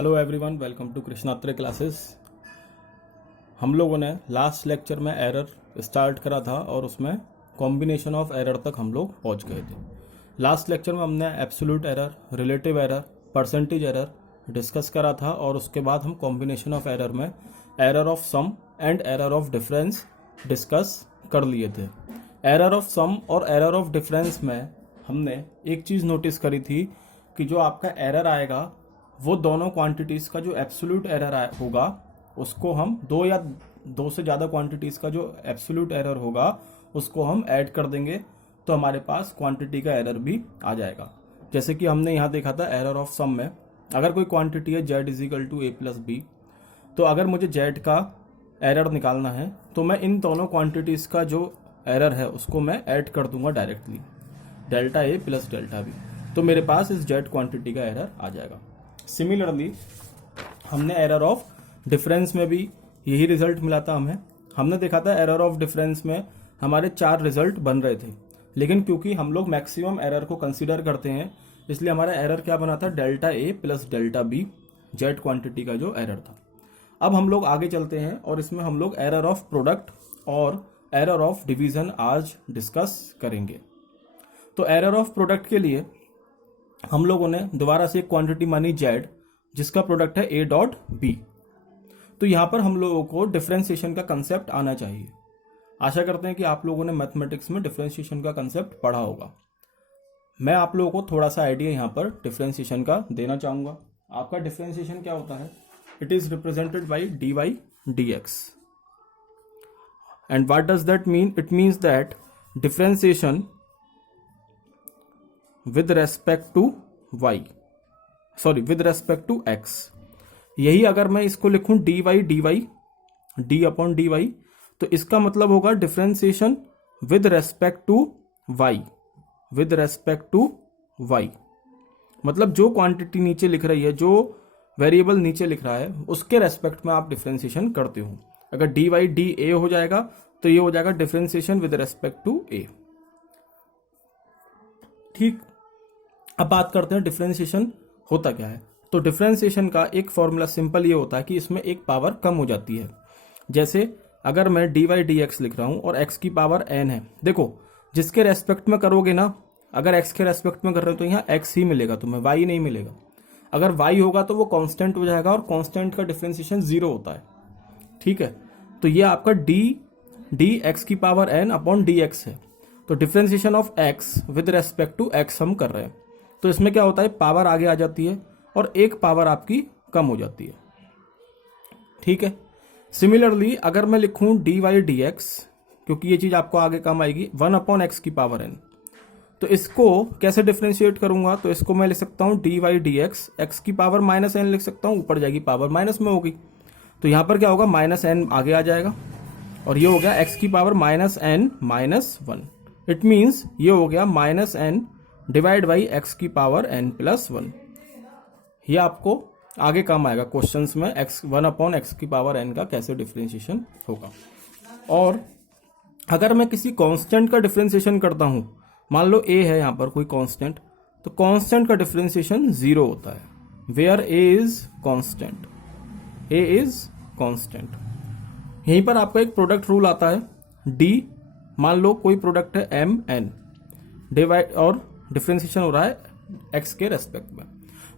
Hello everyone, welcome to Krishnatre classes. हम लोगों ने लास्ट लेक्चर में एरर स्टार्ट करा था और उसमें कॉम्बिनेशन ऑफ एरर तक हम लोग पहुंच गए थे। लास्ट लेक्चर में हमने absolute error, relative error, percentage error discuss करा था और उसके बाद हम कॉम्बिनेशन ऑफ एरर में error of sum and error of difference discuss कर लिए थे। एरर ऑफ सम और एरर ऑफ डिफरेंस में हमने एक चीज़ नोटिस करी थी कि जो आपका एरर आएगा वो दोनों क्वांटिटीज़ का जो एब्सोल्यूट एरर होगा उसको हम दो से ज़्यादा क्वांटिटीज़ का जो एब्सोल्यूट एरर होगा उसको हम ऐड कर देंगे तो हमारे पास क्वांटिटी का एरर भी आ जाएगा। जैसे कि हमने यहाँ देखा था एरर ऑफ सम में, अगर कोई क्वांटिटी है z is equal to a plus b, तो अगर मुझे z का एरर निकालना है तो मैं इन दोनों क्वांटिटीज़ का जो एरर है उसको मैं ऐड कर दूंगा directly, delta a plus delta b, तो मेरे पास इस z क्वांटिटी का एरर आ जाएगा। सिमिलरली हमने एरर ऑफ डिफरेंस में भी यही रिजल्ट मिला था हमने देखा था एरर ऑफ डिफरेंस में हमारे 4 रिजल्ट बन रहे थे, लेकिन क्योंकि हम लोग मैक्सिमम एरर को कंसीडर करते हैं इसलिए हमारा एरर क्या बना था, delta A plus delta B, Z quantity का जो एरर था। अब हम लोग आगे चलते हैं और इसमें हम लोग एरर ऑफ प्रोडक्ट और एरर ऑफ डिवीजन आज डिस्कस करेंगे। तो एरर ऑफ प्रोडक्ट के लिए हम लोगों ने दोबारा से एक क्वांटिटी मानी z जिसका प्रोडक्ट है a डॉट b। तो यहाँ पर हम लोगों को डिफरेंशिएशन का कंसेप्ट आना चाहिए। आशा करते हैं कि आप लोगों ने मैथमेटिक्स में डिफरेंशिएशन का कंसेप्ट पढ़ा होगा। मैं आप लोगों को थोड़ा सा आइडिया यहाँ पर डिफरेंशिएशन का देना चाहूँगा। आपका डिफरेंशिएशन क्या होता है? It is represented by d y d x. And what does that mean? It means that differentiation with respect to y, sorry with respect to x। यही अगर मैं इसको लिखूं dy dy d upon dy, तो इसका मतलब होगा differentiation with respect to y, with respect to y। मतलब जो क्वांटिटी नीचे लिख रही है, जो वेरिएबल नीचे लिख रहा है उसके रेस्पेक्ट में आप डिफरेंशिएशन करते हो। अगर dy dA हो जाएगा तो ये हो जाएगा differentiation with respect to a। ठीक, अब बात करते हैं डिफरेंशिएशन होता क्या है। तो डिफरेंशिएशन का एक फॉर्मूला सिंपल ये होता है कि इसमें एक पावर कम हो जाती है। जैसे अगर मैं dy dx लिख रहा हूं और x की पावर n है, देखो जिसके रेस्पेक्ट में करोगे ना, अगर x के रेस्पेक्ट में कर रहे हो तो यहाँ x ही मिलेगा तुम्हें, y नहीं मिलेगा। अगर y होगा तो वो कांस्टेंट हो जाएगा और कांस्टेंट का डिफरेंशिएशन 0 होता है। ठीक है, तो ये आपका डी एक्स की power n upon d x है। तो differentiation of x with respect to x हम कर रहे हैं, तो इसमें क्या होता है, पावर आगे आ जाती है और एक पावर आपकी कम हो जाती है। ठीक है, सिमिलरली अगर मैं लिखूं dy dx, क्योंकि ये चीज आपको आगे कम आएगी, 1 अपॉन x की पावर n, तो इसको कैसे डिफरेंशिएट करूंगा? तो इसको मैं लिख सकता हूं dy dx, x की पावर माइनस n लिख सकता हूं, ऊपर जाएगी पावर माइनस में होगी, तो यहां पर क्या होगा, माइनस n आगे आ जाएगा और ये हो गया x की power minus n minus 1। It means ये हो गया minus n divide by x की पावर n प्लस 1। ये आपको आगे काम आएगा क्वेश्चंस में, x 1 अपॉन एक्स की पावर n का कैसे डिफरेंशिएशन होगा। और अगर मैं किसी कांस्टेंट का डिफरेंशिएशन करता हूं, मान लो a है यहाँ पर कोई कांस्टेंट, तो कांस्टेंट का डिफरेंशिएशन 0 होता है, where a is constant, a is constant. यहीं पर आपका एक प्रोडक्ट रूल आता है, d मान लो कोई प्रोडक्ट है m n, डिवाइड और डिफरेंशिएशन हो रहा है x के रेस्पेक्ट में।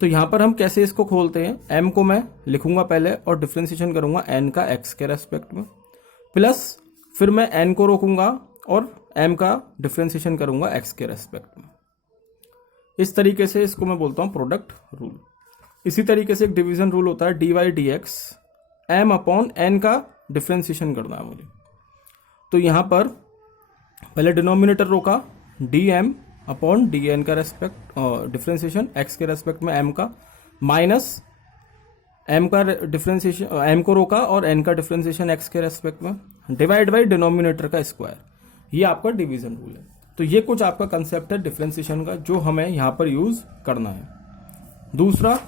तो यहां पर हम कैसे इसको खोलते हैं, m को मैं लिखूंगा पहले और डिफरेंशिएशन करूंगा n का x के रेस्पेक्ट में, प्लस फिर मैं n को रोकूंगा और m का डिफरेंशिएशन करूंगा x के रेस्पेक्ट में। इस तरीके से इसको मैं बोलता हूं प्रोडक्ट रूल। इसी तरीके से एक डिवीजन रूल होता है dy dx, m upon n का डिफरेंशिएशन करना है मुझे। तो यहां पर पहले डिनोमिनेटर रोका, dm अपॉन डी एन का रेस्पेक्ट डिफरेंशिएशन x के रेस्पेक्ट में m का, माइनस m का डिफरेंशिएशन m को रोका और n का डिफरेंशिएशन x के रेस्पेक्ट में, डिवाइड बाई डिनोमिनेटर का स्क्वायर। ये आपका डिवीजन रूल है। तो ये कुछ आपका कंसेप्ट है डिफरेंशिएशन का जो हमें यहाँ पर यूज करना है। दूसरा,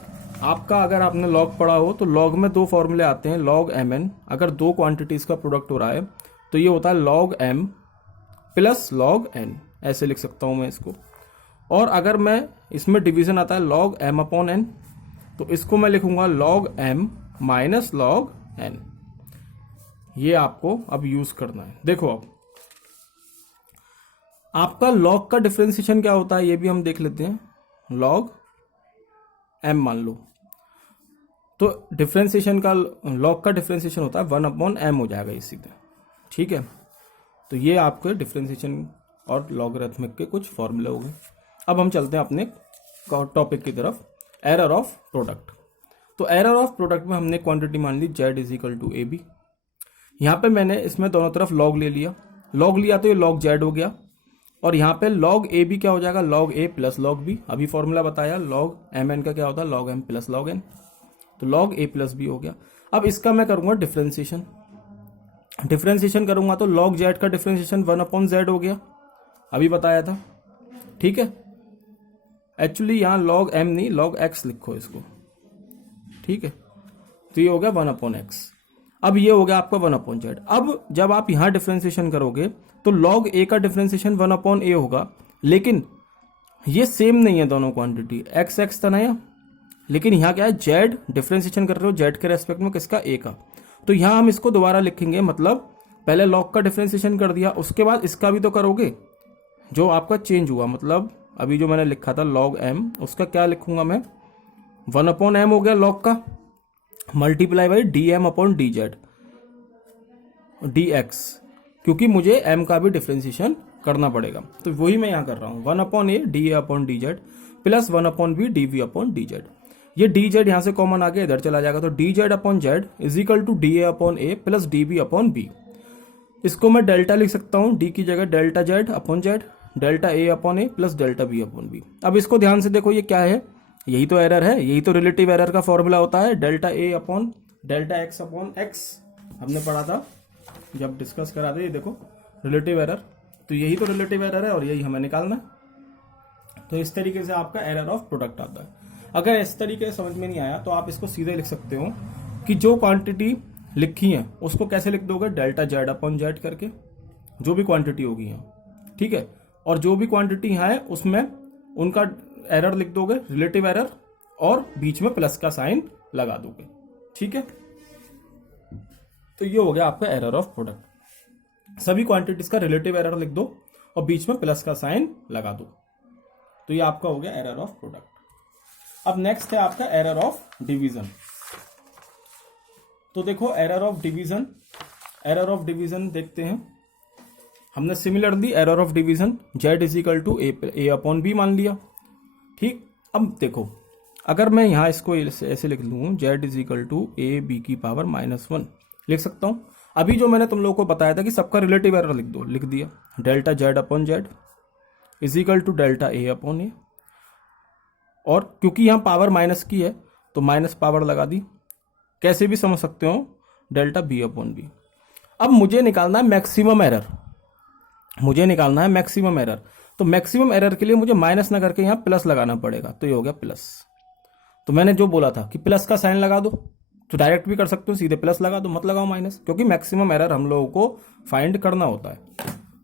आपका अगर आपने लॉग पढ़ा हो तो लॉग में 2 फॉर्मूले आते हैं, लॉग mn। अगर 2 क्वांटिटीज का प्रोडक्ट हो रहा है तो ये होता है log m plus log n, ऐसे लिख सकता हूं मैं इसको। और अगर मैं इसमें डिवीजन आता है लॉग m अपॉन n, तो इसको मैं लिखूंगा log m minus log n। ये आपको अब यूज करना है। देखो अब आपका log का डिफरेंशिएशन क्या होता है ये भी हम देख लेते हैं। log m मान लो, तो डिफरेंशिएशन का log का डिफरेंशिएशन होता है 1/m हो जाएगा इसी तरह, ठीक है। तो ये आपके डिफरेंशिएशन और लॉगरिथमिक के कुछ फॉर्मूले हो गए। अब हम चलते हैं अपने टॉपिक की तरफ, एरर ऑफ प्रोडक्ट। तो एरर ऑफ प्रोडक्ट में हमने क्वांटिटी मान ली z is equal to a b. यहाँ पे मैंने इसमें दोनों तरफ log ले लिया, log लिया तो ये log z हो गया, और यहाँ पे log a b क्या हो जाएगा, log a plus log b। अभी फॉर्मूला बताया log mn का क्या होता है, log m plus log n, तो log a प्लस b हो गया। अब इसका मैं करूंगा डिफरेंशिएशन, डिफरेंशिएशन करूंगा तो log z का डिफरेंशिएशन 1/z हो गया, अभी बताया था, ठीक है। एक्चुअली यहाँ log m नहीं log x लिखो इसको, ठीक है। तो ये हो गया 1/x। अब ये हो गया आपका 1/z। अब जब आप यहाँ डिफरेंशिएशन करोगे तो log a का डिफरेंशिएशन 1/a होगा, लेकिन ये सेम नहीं है दोनों क्वांटिटी, x x था ना यहाँ, लेकिन यहाँ क्या है z डिफरेंशिएशन कर रहे हो z के रेस्पेक्ट में किसका, a का। तो यहाँ हम इसको दोबारा लिखेंगे, मतलब पहले log का डिफरेंशिएशन कर दिया, उसके बाद इसका भी तो करोगे जो आपका चेंज हुआ। मतलब अभी जो मैंने लिखा था log m, उसका क्या लिखूंगा मैं, 1/m हो गया log का, मल्टीप्लाई बाई dm/dz dx, क्योंकि मुझे m का भी डिफरेंशिएशन करना पड़ेगा, तो वही मैं यहाँ कर रहा हूँ 1/a dA/dz plus 1/b dv/dz। ये dz यहाँ से कॉमन आ गया, इधर चला जाएगा, तो dz/z is equal to dA/a plus dv/b। इसको मैं डेल्टा लिख सकता हूँ, d की जगह delta z/z, delta a/a plus delta b/b। अब इसको ध्यान से देखो, ये क्या है, यही तो एरर है, यही तो रिलेटिव एरर का फॉर्मूला होता है, डेल्टा डेल्टा x/x हमने पढ़ा था जब डिस्कस करा था। ये देखो रिलेटिव एरर, तो यही तो रिलेटिव एरर है और यही हमें निकालना। तो इस तरीके से आपका एरर ऑफ प्रोडक्ट आता है। अगर इस तरीके से समझ में नहीं आया तो आप इसको सीधे लिख सकते हो कि जो क्वांटिटी लिखी है उसको कैसे लिख दोगे, डेल्टा z/z करके, जो भी क्वांटिटी होगी यहाँ, ठीक है। और जो भी क्वांटिटी यहाँ है उसमें उनका एरर लिख दोगे, रिलेटिव एरर, और बीच में प्लस का साइन लगा दोगे, ठीक है। तो ये हो गया आपका एरर ऑफ प्रोडक्ट। सभी क्वांटिटीज का रिलेटिव एरर लिख दो और बीच में प्लस का साइन लगा दो, तो ये आपका हो गया एरर ऑफ प्रोडक्ट। अब नेक्स्ट है आपका एरर ऑफ डिवीजन। तो देखो error of division, error of division देखते हैं। हमने similarly error of division z is equal to a/b मान लिया, ठीक। अब देखो अगर मैं यहाँ इसको ऐसे लिख लूँ, z is equal to ab⁻1 लिख सकता हूँ। अभी जो मैंने तुम लोगों को बताया था कि सबका रिलेटिव एरर लिख दो, लिख दिया, delta z/z is equal to delta a/a, और क्योंकि यहाँ पावर माइनस की है तो माइनस पावर लगा दी, कैसे भी समझ सकते हो, डेल्टा b/b। अब मुझे निकालना है मैक्सिमम एरर, मुझे निकालना है मैक्सिमम एरर। तो मैक्सिमम एरर के लिए मुझे माइनस ना करके यहाँ प्लस लगाना पड़ेगा, तो ये हो गया प्लस। तो मैंने जो बोला था कि प्लस का साइन लगा दो, तो डायरेक्ट भी कर सकते हो, सीधे प्लस लगा दो, मत लगाओ माइनस, क्योंकि मैक्सिमम एरर हम लोगों को फाइंड करना होता है।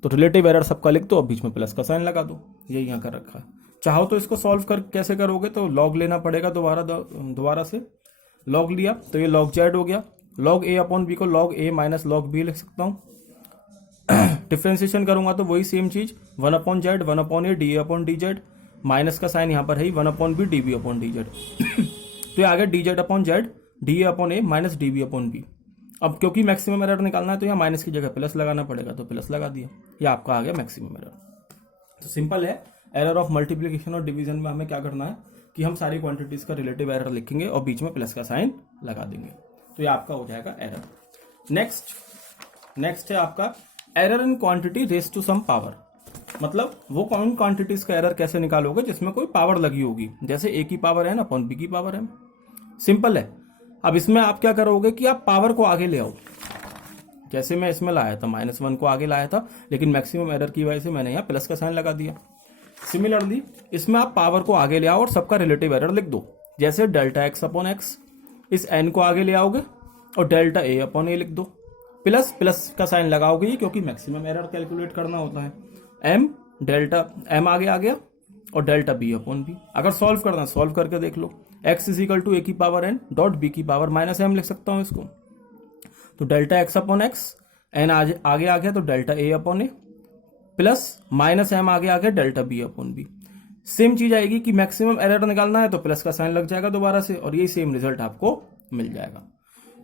तो रिलेटिव एरर सबका लिख दो और बीच में प्लस का साइन लगा दो, यही यहाँ कर रखा है। चाहो तो इसको सॉल्व कर कैसे करोगे, तो लॉग लेना पड़ेगा, दोबारा से लॉग लिया तो ये log z हो गया, log a/b को log a minus log b लिख सकता हूँ। डिफ्रेंशिएशन करूंगा तो वही सेम चीज, 1/z 1/a dA/dz, माइनस का साइन यहाँ पर है 1/b dv/dz। तो ये आ गया dz/z dA/a माइनस dv/b। अब क्योंकि मैक्सिमम एरर निकालना है तो यहाँ माइनस की जगह प्लस लगाना पड़ेगा, तो प्लस लगा दिया, ये आपका आ गया मैक्सिमम एरर। तो सिंपल है, एरर ऑफ मल्टीप्लीकेशन और डिवीजन में हमें क्या करना है कि हम सारी क्वांटिटीज का रिलेटिव एरर लिखेंगे और बीच में प्लस का साइन लगा देंगे, तो ये आपका हो जाएगा एरर। नेक्स्ट है आपका error in quantity raise to some power. मतलब वो कौन क्वांटिटीज का एरर कैसे निकालोगे जिसमें कोई पावर लगी होगी, जैसे a की पावर n अपॉन b की पावर m। सिंपल है। अब इसमें आप क्या करोगे कि आप पावर को आगे ले आओ, जैसे मैं इसमें लाया था -1 को आगे लाया था, लेकिन मैक्सिमम एरर की वजह से मैंने यहाँ प्लस का साइन लगा दिया। सिमिलरली इसमें आप पावर को आगे ले आओ और सबका रिलेटिव एरर लिख दो, जैसे डेल्टा x/x, इस n को आगे ले आओगे और डेल्टा a/a लिख दो, प्लस का साइन लगाओगे क्योंकि मैक्सिमम एरर कैलकुलेट करना होता है। m आगे आ गया और डेल्टा b/b। अगर सॉल्व करना सॉल्व करके देख लो, x is equal to a की पावर एन डॉट बी की पावर माइनस एम लिख सकता हूं इसको। तो delta x upon x, n आगे आ गया तो delta a upon a, plus minus m आगे आ गया delta b upon b. Same चीज आएगी कि मैक्सिमम एरर निकालना है तो प्लस का साइन लग जाएगा दोबारा से, और यही सेम रिजल्ट आपको मिल जाएगा।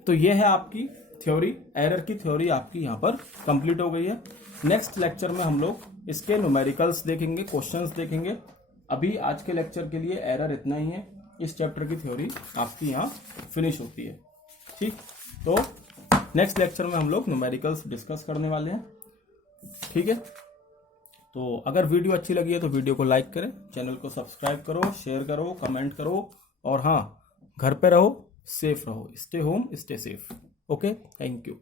तो ये है आपकी थ्योरी, एरर की थ्योरी आपकी यहाँ पर कंप्लीट हो गई है। नेक्स्ट लेक्चर में हम लोग इसके न्यूमेरिकल्स देखेंगे, क्वेश्चंस देखेंगे। अभी आज के लेक्चर के लिए एरर इतना ही है, इस चैप्टर की थ्योरी आपकी यहाँ फिनिश होती है। ठीक, तो नेक्स्ट लेक्चर में हम लोग न्यूमेरिकल्स डिस्कस करने वाले हैं। ठीक है, तो अगर वीडियो अच्छी लगी है तो वीडियो को लाइक करें, चैनल को सब्सक्राइब करो, शेयर करो, कमेंट करो, और हाँ, घर पे रहो, सेफ रहो, stay home stay safe. Okay, thank you.